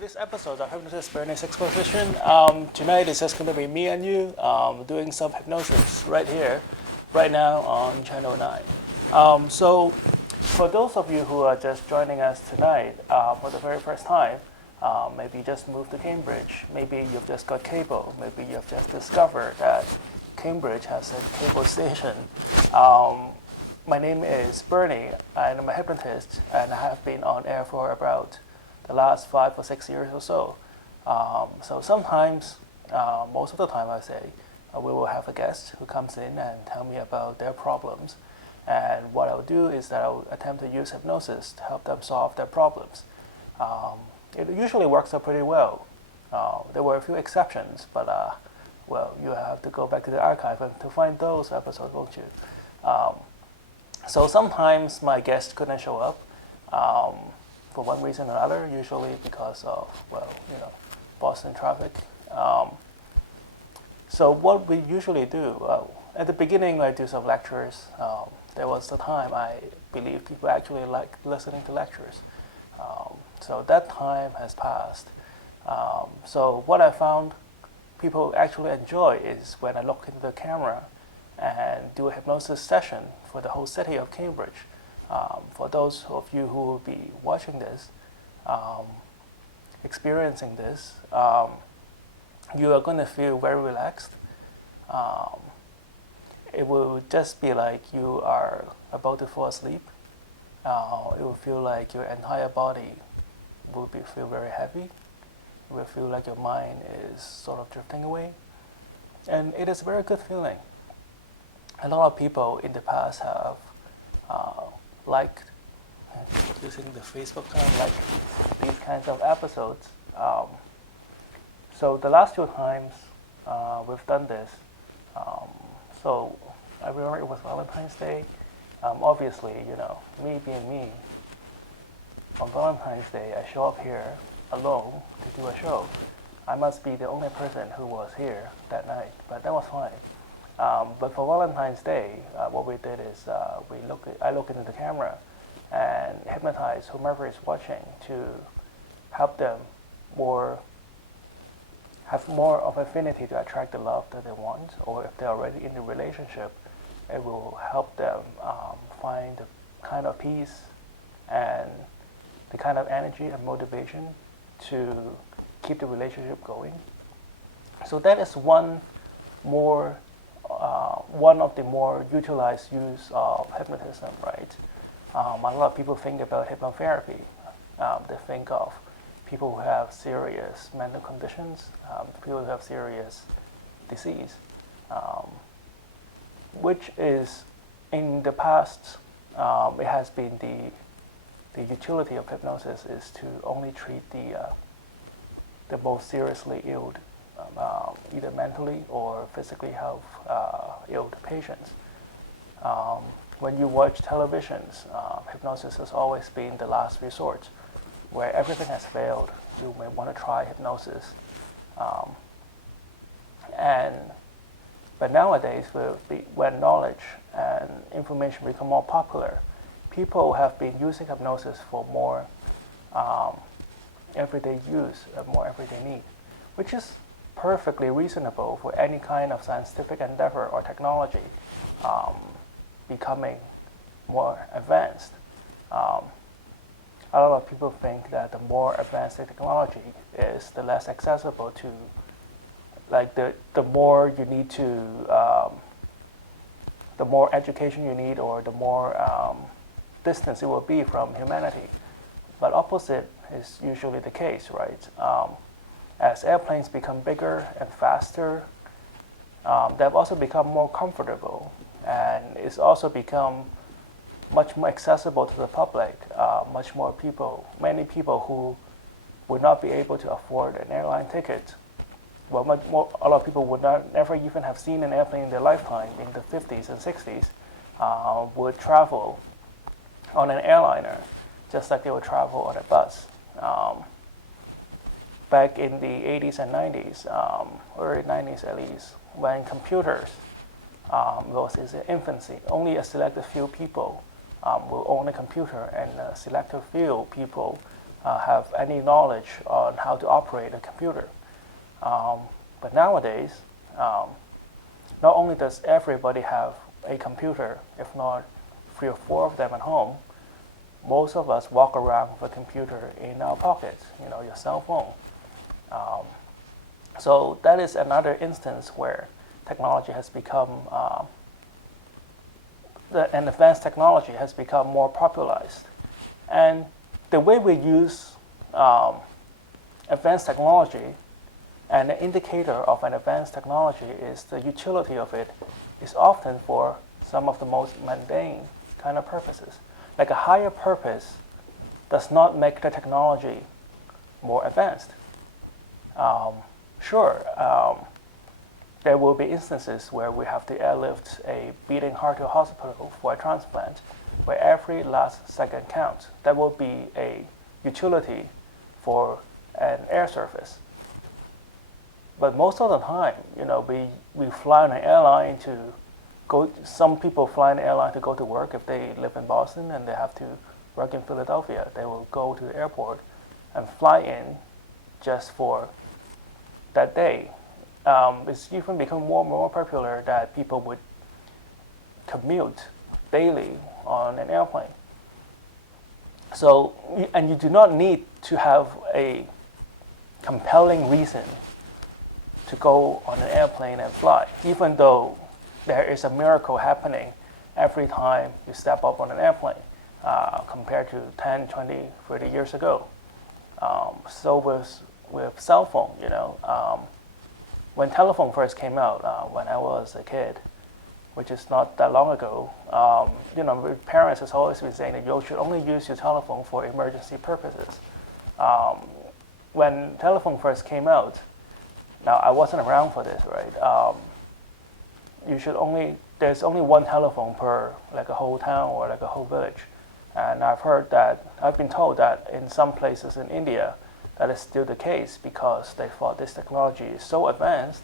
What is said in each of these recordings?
this episode of Hypnotist Bernie's exposition. Tonight is just going to be me and you doing some hypnosis right here, right now on Channel 9. So for those of you who are just joining us tonight for the very first time, maybe you just moved to Cambridge, maybe you've just got cable, maybe you've just discovered that Cambridge has a cable station. My name is Bernie, and I'm a hypnotist, and I have been on air for about the last 5 or 6 years or so. So sometimes, most of the time I say, we will have a guest who comes in and tell me about their problems. And what I'll do is that I'll attempt to use hypnosis to help them solve their problems. It usually works out pretty well. There were a few exceptions, but well, you have to go back to the archive to find those episodes, won't you? So sometimes my guest couldn't show up for one reason or another, usually because of, well, Boston traffic. So what we usually do, at the beginning I do some lectures. There was a time I believe people actually like listening to lectures. So that time has passed. So what I found people actually enjoy is when I look into the camera and do a hypnosis session for the whole city of Cambridge. For those of you who will be watching this, experiencing this, you are going to feel very relaxed. It will just be like you are about to fall asleep. It will feel like your entire body will feel very heavy. It will feel like your mind is sort of drifting away. And it is a very good feeling. A lot of people in the past have liked, using the Facebook term, like these kinds of episodes. So the last 2 times we've done this, so I remember it was Valentine's Day. Obviously, me being me, on Valentine's Day I show up here alone to do a show. I must be the only person who was here that night, but that was fine. But for Valentine's Day, what we did is I look into the camera and hypnotize whomever is watching to help them have more of affinity to attract the love that they want, or if they're already in a relationship, it will help them find the kind of peace and the kind of energy and motivation to keep the relationship going. So that is one of the more utilized use of hypnotism, right? A lot of people think about hypnotherapy. They think of people who have serious mental conditions, people who have serious disease, which is, in the past, it has been the utility of hypnosis is to only treat the most seriously ill, either mentally or physically ill patients. When you watch televisions, hypnosis has always been the last resort. Where everything has failed, you may want to try hypnosis. But nowadays, when knowledge and information become more popular, people have been using hypnosis for more everyday use, more everyday need, which is perfectly reasonable for any kind of scientific endeavor or technology becoming more advanced. A lot of people think that the more advanced the technology is, the less accessible to, like the more you need to, the more education you need, or the more distance it will be from humanity. But opposite is usually the case, right? As airplanes become bigger and faster, they've also become more comfortable, and it's also become much more accessible to the public. Many people who would not be able to afford an airline ticket, a lot of people would never even have seen an airplane in their lifetime in the 50s and 60s, would travel on an airliner just like they would travel on a bus. Back in the 80s and 90s, early 90s at least, when computers was in their infancy, only a selected few people will own a computer, and a selected few people have any knowledge on how to operate a computer. But nowadays, not only does everybody have a computer, if not 3 or 4 of them at home, most of us walk around with a computer in our pockets, your cell phone. So that is another instance where technology has become, an advanced technology has become more popularized. And the way we use advanced technology, and an indicator of an advanced technology is the utility of it, is often for some of the most mundane kind of purposes. Like a higher purpose does not make the technology more advanced. Sure, there will be instances where we have to airlift a beating heart to a hospital for a transplant, where every last second counts. That will be a utility for an air surface. But most of the time, we fly on an airline to go. Some people fly on an airline to go to work. If they live in Boston and they have to work in Philadelphia, they will go to the airport and fly in just for that day. It's even become more and more popular that people would commute daily on an airplane. So, and you do not need to have a compelling reason to go on an airplane and fly, even though there is a miracle happening every time you step up on an airplane compared to 10, 20, 30 years ago. So with cell phone, when telephone first came out, when I was a kid, which is not that long ago, parents has always been saying that you should only use your telephone for emergency purposes. When telephone first came out, now I wasn't around for this, right? There's only one telephone per like a whole town or like a whole village. And I've been told that in some places in India, that is still the case because they thought this technology is so advanced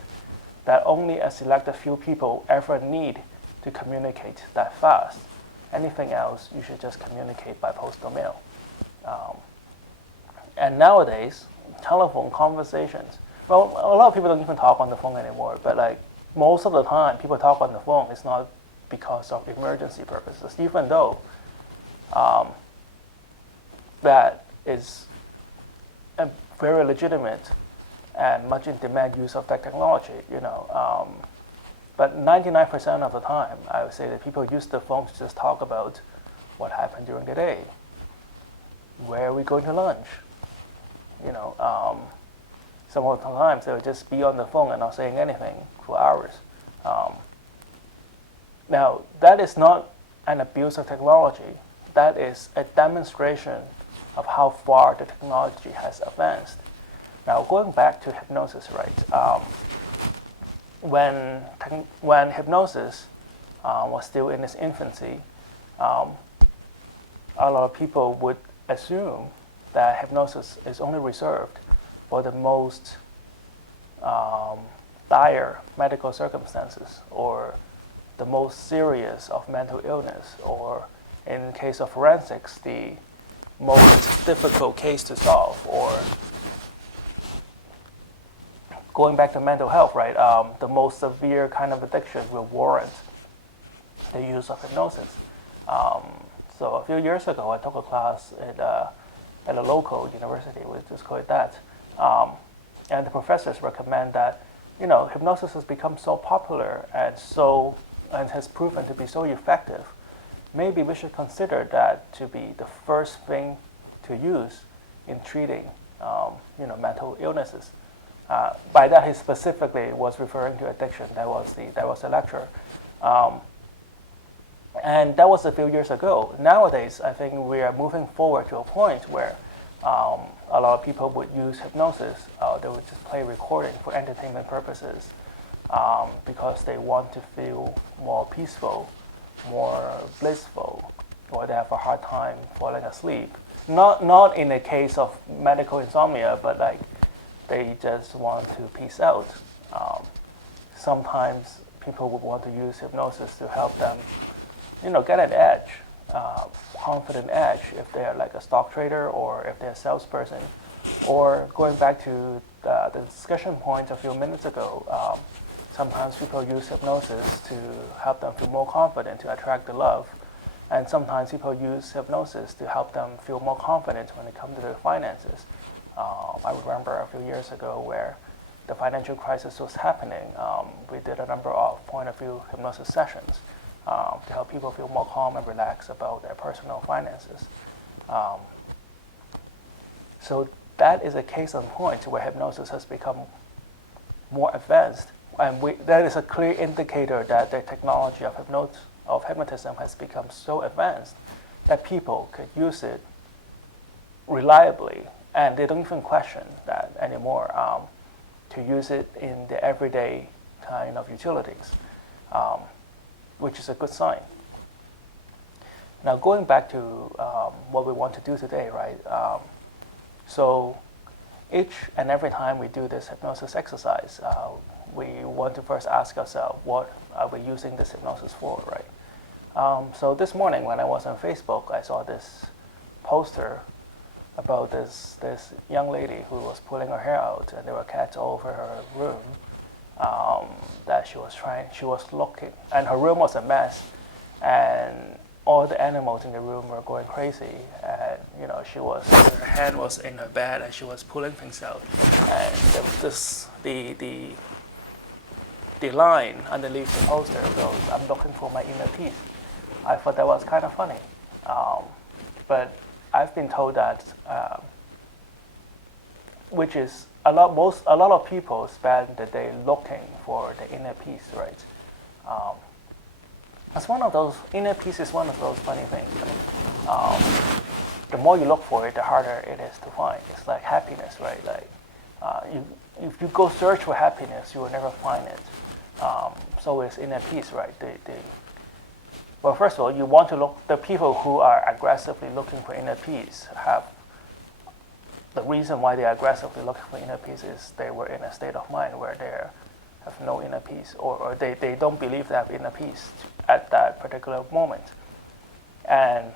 that only a selected few people ever need to communicate that fast. Anything else, you should just communicate by postal mail. And nowadays, telephone conversations, well, a lot of people don't even talk on the phone anymore, but like most of the time people talk on the phone, it's not because of emergency purposes, even though that is a very legitimate and much in demand use of that technology, But 99% of the time, I would say that people use the phone to just talk about what happened during the day. Where are we going to lunch? Some of the times they would just be on the phone and not saying anything for hours. Now, that is not an abuse of technology. That is a demonstration of how far the technology has advanced. Now, going back to hypnosis, right? When hypnosis was still in its infancy, a lot of people would assume that hypnosis is only reserved for the most dire medical circumstances or the most serious of mental illness, or in case of forensics, the most difficult case to solve, or going back to mental health, right? The most severe kind of addiction will warrant the use of hypnosis. So a few years ago, I took a class at a local university, we'll just call it that. And the professors recommend that, hypnosis has become so popular and has proven to be so effective. Maybe we should consider that to be the first thing to use in treating, mental illnesses. By that, he specifically was referring to addiction. That was the lecture. And that was a few years ago. Nowadays, I think we are moving forward to a point where a lot of people would use hypnosis. They would just play recording for entertainment purposes because they want to feel more peaceful, more blissful, or they have a hard time falling asleep. Not in the case of medical insomnia, but like they just want to peace out. Sometimes people would want to use hypnosis to help them, get an edge confident edge if they're like a stock trader or if they're a salesperson. Or going back to the discussion point a few minutes ago, sometimes people use hypnosis to help them feel more confident, to attract the love. And sometimes people use hypnosis to help them feel more confident when it comes to their finances. I remember a few years ago where the financial crisis was happening. We did a number of point of view hypnosis sessions to help people feel more calm and relaxed about their personal finances. So that is a case in point where hypnosis has become more advanced, and that is a clear indicator that the technology of hypnotism has become so advanced that people could use it reliably, and they don't even question that anymore, to use it in the everyday kind of utilities, which is a good sign. Now going back to what we want to do today, right? So each and every time we do this hypnosis exercise, we want to first ask ourselves, what are we using this hypnosis for, right? So this morning when I was on Facebook, I saw this poster about this young lady who was pulling her hair out, and there were cats all over her room that she was looking, and her room was a mess, and all the animals in the room were going crazy, and her hand was in her bed and she was pulling things out, and the line underneath the poster goes, "I'm looking for my inner peace." I thought that was kind of funny, but I've been told that, which is a lot of people spend the day looking for the inner peace, right? It's one of those, inner peace is one of those funny things. The more you look for it, the harder it is to find. It's like happiness, right? Like, if you go search for happiness, you will never find it. So it's inner peace, right? Well, first of all, you want to look, the people who are aggressively looking for inner peace have, the reason why they're aggressively looking for inner peace is they were in a state of mind where they have no inner peace, or they don't believe they have inner peace at that particular moment. And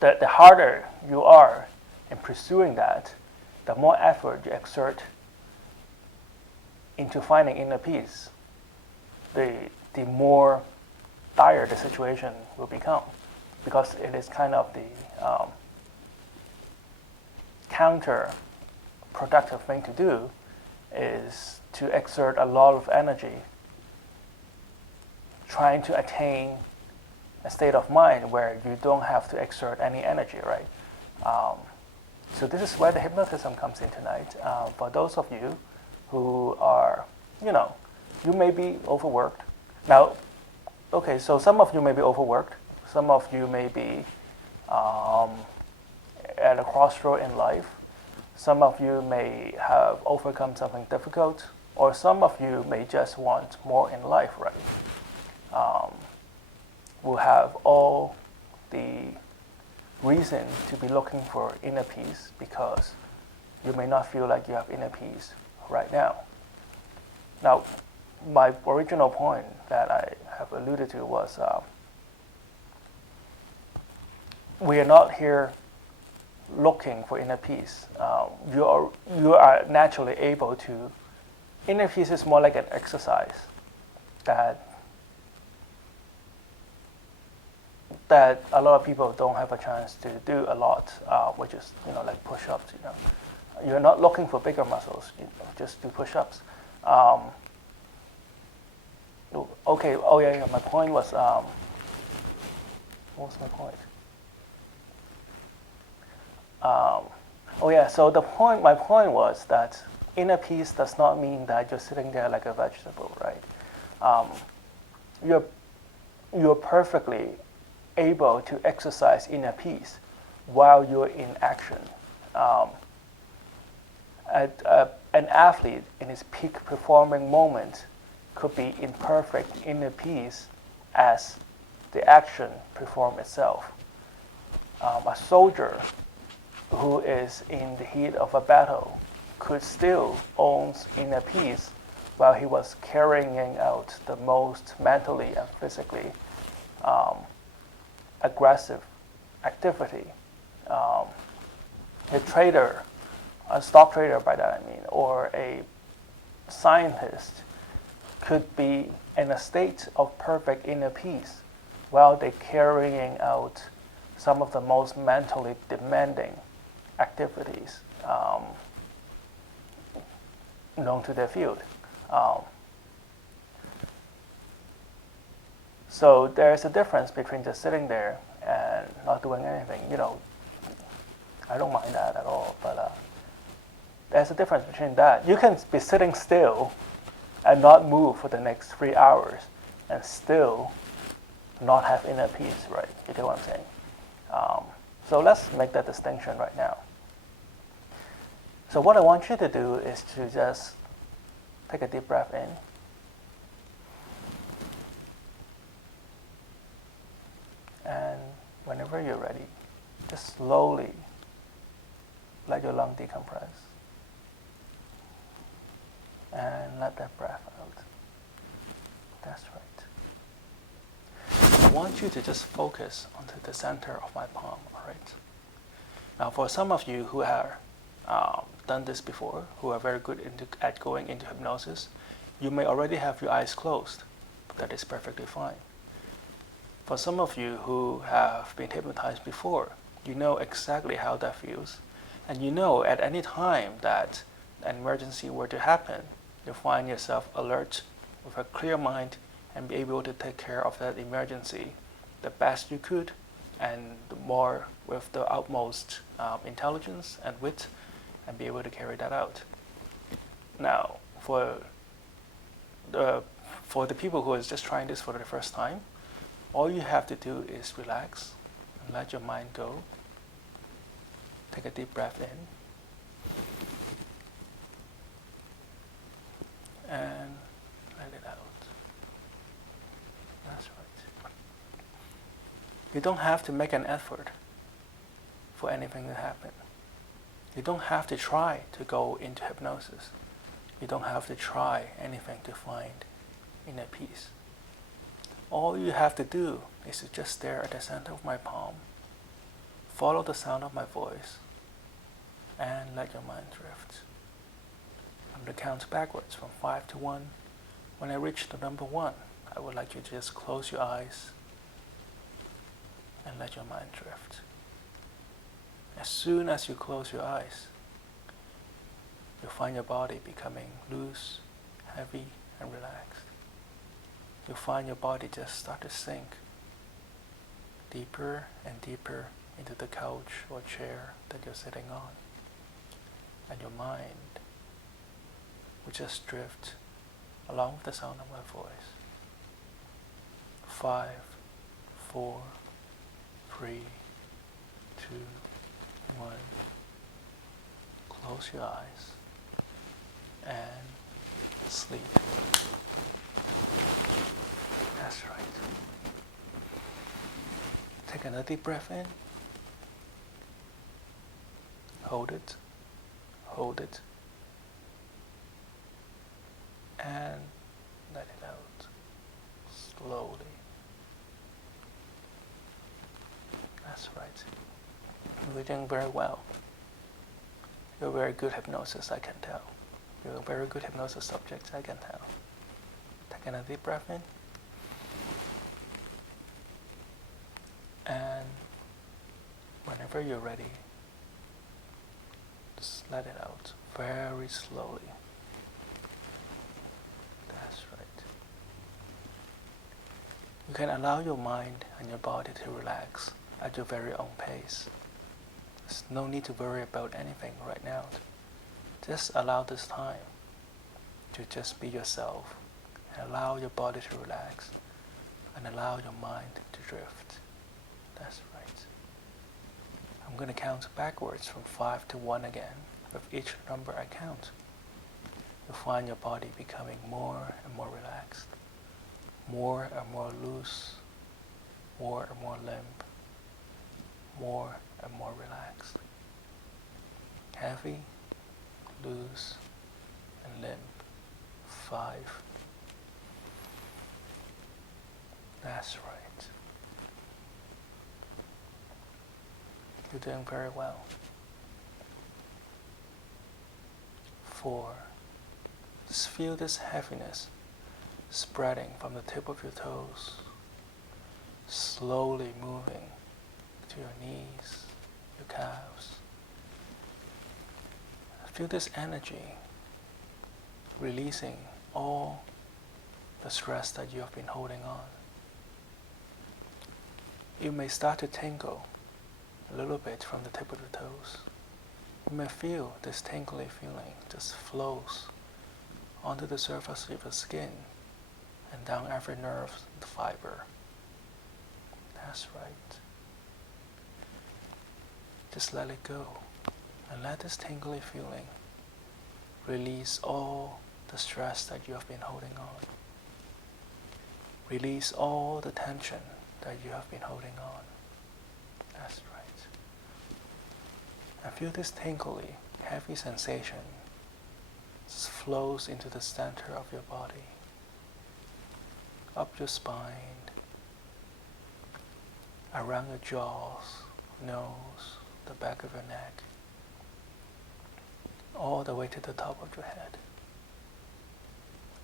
the harder you are in pursuing that, the more effort you exert into finding inner peace, the more dire the situation will become, because it is kind of the counterproductive thing to do is to exert a lot of energy trying to attain a state of mind where you don't have to exert any energy, right? So this is where the hypnotism comes in tonight. For those of you who are, you may be overworked. Now, okay, so some of you may be overworked. Some of you may be at a crossroad in life. Some of you may have overcome something difficult, or some of you may just want more in life, right? Will have all the reason to be looking for inner peace, because you may not feel like you have inner peace right now. Now, my original point that I have alluded to was we are not here looking for inner peace. You are naturally able to. Inner peace is more like an exercise that a lot of people don't have a chance to do a lot, which is like push-ups. You're not looking for bigger muscles. Just do push-ups. Okay. Oh yeah. My point was, what was my point? So my point was that inner peace does not mean that you're sitting there like a vegetable, right? You're perfectly able to exercise inner peace while you're in action. An athlete in his peak performing moment could be in perfect inner peace as the action performs itself. A soldier who is in the heat of a battle could still own inner peace while he was carrying out the most mentally and physically aggressive activity. A trader, a stock trader by that I mean, or a scientist could be in a state of perfect inner peace while they're carrying out some of the most mentally demanding activities known to their field. So there's a difference between just sitting there and not doing anything. I don't mind that at all, but there's a difference between that. You can be sitting still and not move for the next 3 hours and still not have inner peace, right? You get what I'm saying? So let's make that distinction right now. So what I want you to do is to just take a deep breath in. And whenever you're ready, just slowly let your lung decompress. And let that breath out. That's right. I want you to just focus onto the center of my palm, all right? Now, for some of you who have done this before, who are very good at going into hypnosis, you may already have your eyes closed, but that is perfectly fine. For some of you who have been hypnotized before, you know exactly how that feels, and you know at any time that an emergency were to happen, you find yourself alert with a clear mind and be able to take care of that emergency the best you could, and more with the utmost intelligence and wit, and be able to carry that out. Now, for the people who is just trying this for the first time, all you have to do is relax and let your mind go. Take a deep breath in. And let it out. That's right. You don't have to make an effort for anything to happen. You don't have to try to go into hypnosis. You don't have to try anything to find inner peace. All you have to do is to just stare at the center of my palm, follow the sound of my voice, and let your mind drift. I'm going to count backwards from 5 to 1. When I reach the number 1, I would like you to just close your eyes and let your mind drift. As soon as you close your eyes, you'll find your body becoming loose, heavy, and relaxed. You'll find your body just start to sink deeper and deeper into the couch or chair that you're sitting on. And your mind will just drift along with the sound of my voice. 5, 4, 3, 2, 1. Close your eyes and sleep. That's right. Take another deep breath in. Hold it. Hold it. And let it out. Slowly. That's right. You're doing very well. You're a very good hypnosis, I can tell. You're a very good hypnosis subject, I can tell. Take another deep breath in. And whenever you're ready, just let it out very slowly. That's right. You can allow your mind and your body to relax at your very own pace. There's no need to worry about anything right now. Just allow this time to just be yourself and allow your body to relax and allow your mind to drift. That's right. I'm going to count backwards from 5 to 1 again. With each number I count, you'll find your body becoming more and more relaxed, more and more loose, more and more limp, more and more relaxed. Heavy, loose, and limp. 5. That's right. You're doing very well. 4. Just feel this heaviness spreading from the tip of your toes, slowly moving to your knees, your calves. Feel this energy releasing all the stress that you have been holding on. You may start to tingle a little bit from the tip of your toes. You may feel this tingly feeling just flows onto the surface of your skin and down every nerve fiber. That's right. Just let it go and let this tingly feeling release all the stress that you have been holding on. Release all the tension that you have been holding on. That's right. And feel this tingly, heavy sensation just flows into the center of your body, up your spine, around your jaws, nose, the back of your neck, all the way to the top of your head.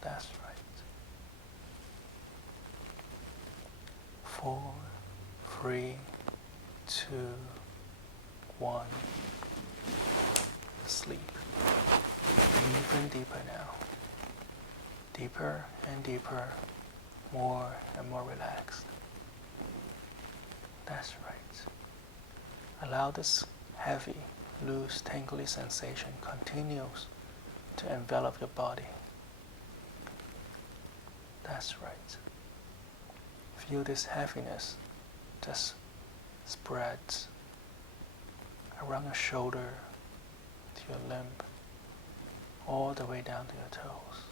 That's right. 4, 3, 2, 1. Sleep. Even deeper now. Deeper and deeper, more and more relaxed. That's right. Allow this heavy, loose, tingly sensation continues to envelop your body. That's right. Feel this heaviness just spreads around your shoulder to your limb, all the way down to your toes.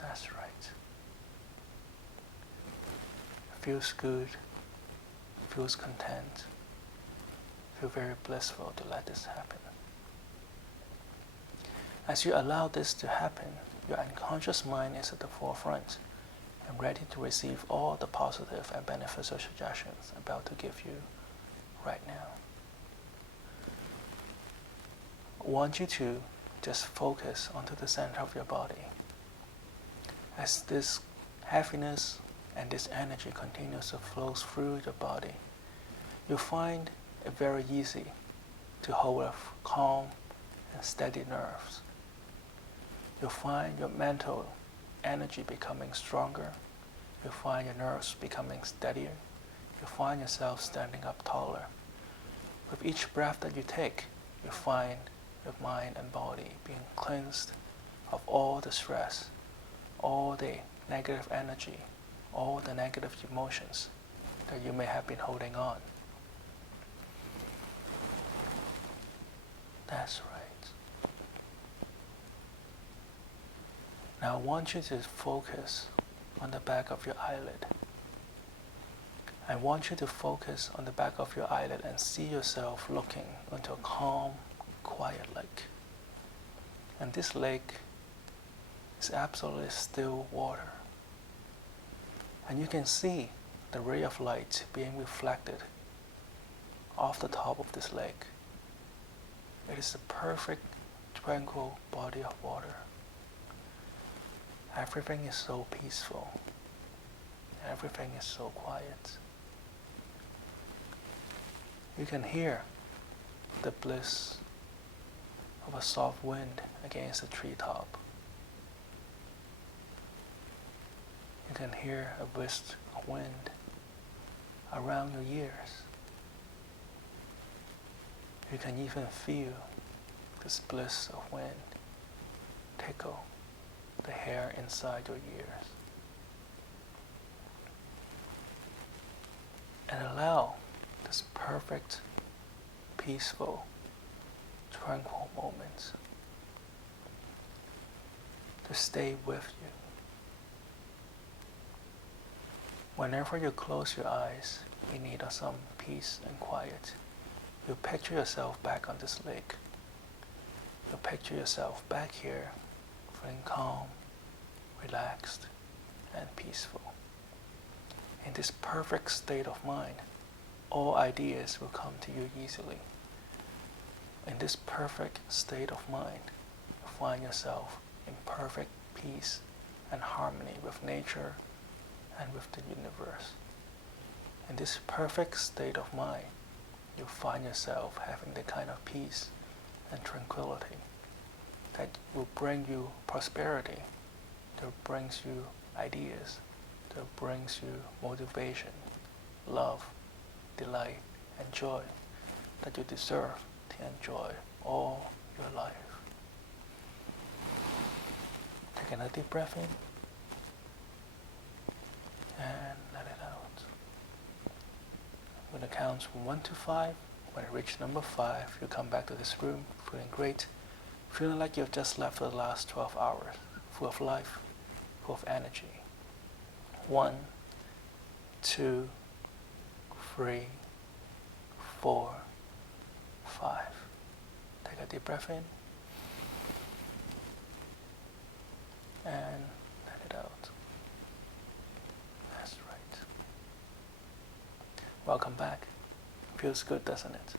That's right. Feels good, feels content, feel very blissful to let this happen. As you allow this to happen, your unconscious mind is at the forefront and ready to receive all the positive and beneficial suggestions I'm about to give you right now. I want you to just focus onto the center of your body. As this heaviness and this energy continues to flow through your body, you'll find it very easy to hold a calm and steady nerves. You'll find your mental energy becoming stronger. You'll find your nerves becoming steadier. You'll find yourself standing up taller. With each breath that you take, you'll find your mind and body being cleansed of all the stress, all the negative energy, all the negative emotions that you may have been holding on. That's right. Now I want you to focus on the back of your eyelid. I want you to focus on the back of your eyelid and see yourself looking into a calm, quiet lake. And this lake is absolutely still water. And you can see the ray of light being reflected off the top of this lake. It is a perfect, tranquil body of water. Everything is so peaceful. Everything is so quiet. You can hear the bliss of a soft wind against a treetop. You can hear a whisk of wind around your ears. You can even feel this bliss of wind tickle the hair inside your ears. And allow this perfect, peaceful, tranquil moment to stay with you. Whenever you close your eyes in need of some peace and quiet, you picture yourself back on this lake. You picture yourself back here, feeling calm, relaxed, and peaceful. In this perfect state of mind, all ideas will come to you easily. In this perfect state of mind, you find yourself in perfect peace and harmony with nature and with the universe. In this perfect state of mind, you find yourself having the kind of peace and tranquility that will bring you prosperity, that brings you ideas, that brings you motivation, love, delight, and joy that you deserve to enjoy all your life. Take another deep breath in and let it out. I'm going to count from 1 to 5. When I reach number 5, you come back to this room feeling great, feeling like you've just left for the last 12 hours, full of life, full of energy. 1, 2, 3, 4, 5. Take a deep breath in and let it out. That's right. Welcome back. Feels good, doesn't it?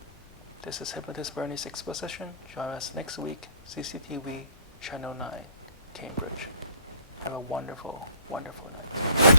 This is Hypnotist Bernie's exposition. Join us next week, CCTV Channel 9, Cambridge. Have a wonderful, wonderful night.